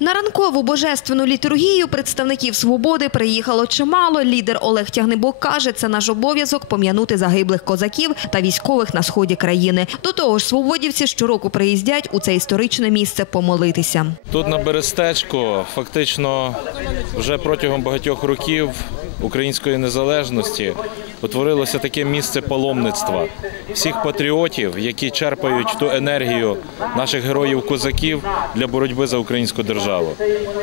На ранкову божественну літургію представників свободи приїхало чимало. Лідер Олег Тягнебок каже, це наш обов'язок пом'янути загиблих козаків та військових на сході країни. До того ж, свободівці щороку приїздять у це історичне місце помолитися. Тут на Берестечку фактично вже протягом багатьох років української незалежності утворилося таке місце паломництва всіх патріотів, які черпають ту енергію наших героїв-козаків для боротьби за українську державу.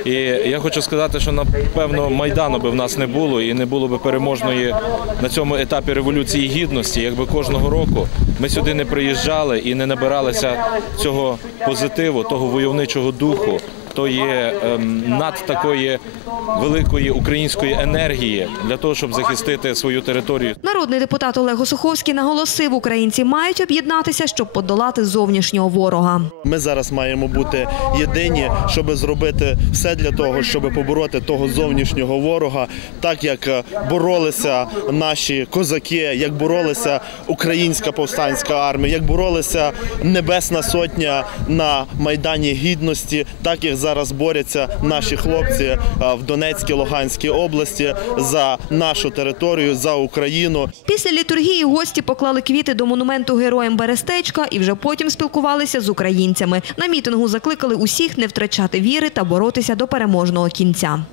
І я хочу сказати, що напевно майдану би в нас не було і не було би переможної на цьому етапі революції гідності, якби кожного року ми сюди не приїжджали і не набиралися цього позитиву, того войовничого духу, тої ем, над такої великої української енергії для того, щоб захистити свою територію. Народний депутат Олег Осуховський наголосив, українці мають об'єднатися, щоб подолати зовнішнього ворога. Ми зараз маємо бути єдині, щоб зробити все для того, щоб побороти того зовнішнього ворога, так як боролися наші козаки, як боролися українська повстанська армія, як боролися Небесна Сотня на майдані гідності, так як зараз борються наші хлопці е, в Донецькій Луганській області за нашу територію, за Україну. Після літургії гості поклали квіти до монументу героям Берестечка і вже потім спілкувалися з українцями. На мітингу закликали усіх не втрачати віри та боротися до переможного кінця.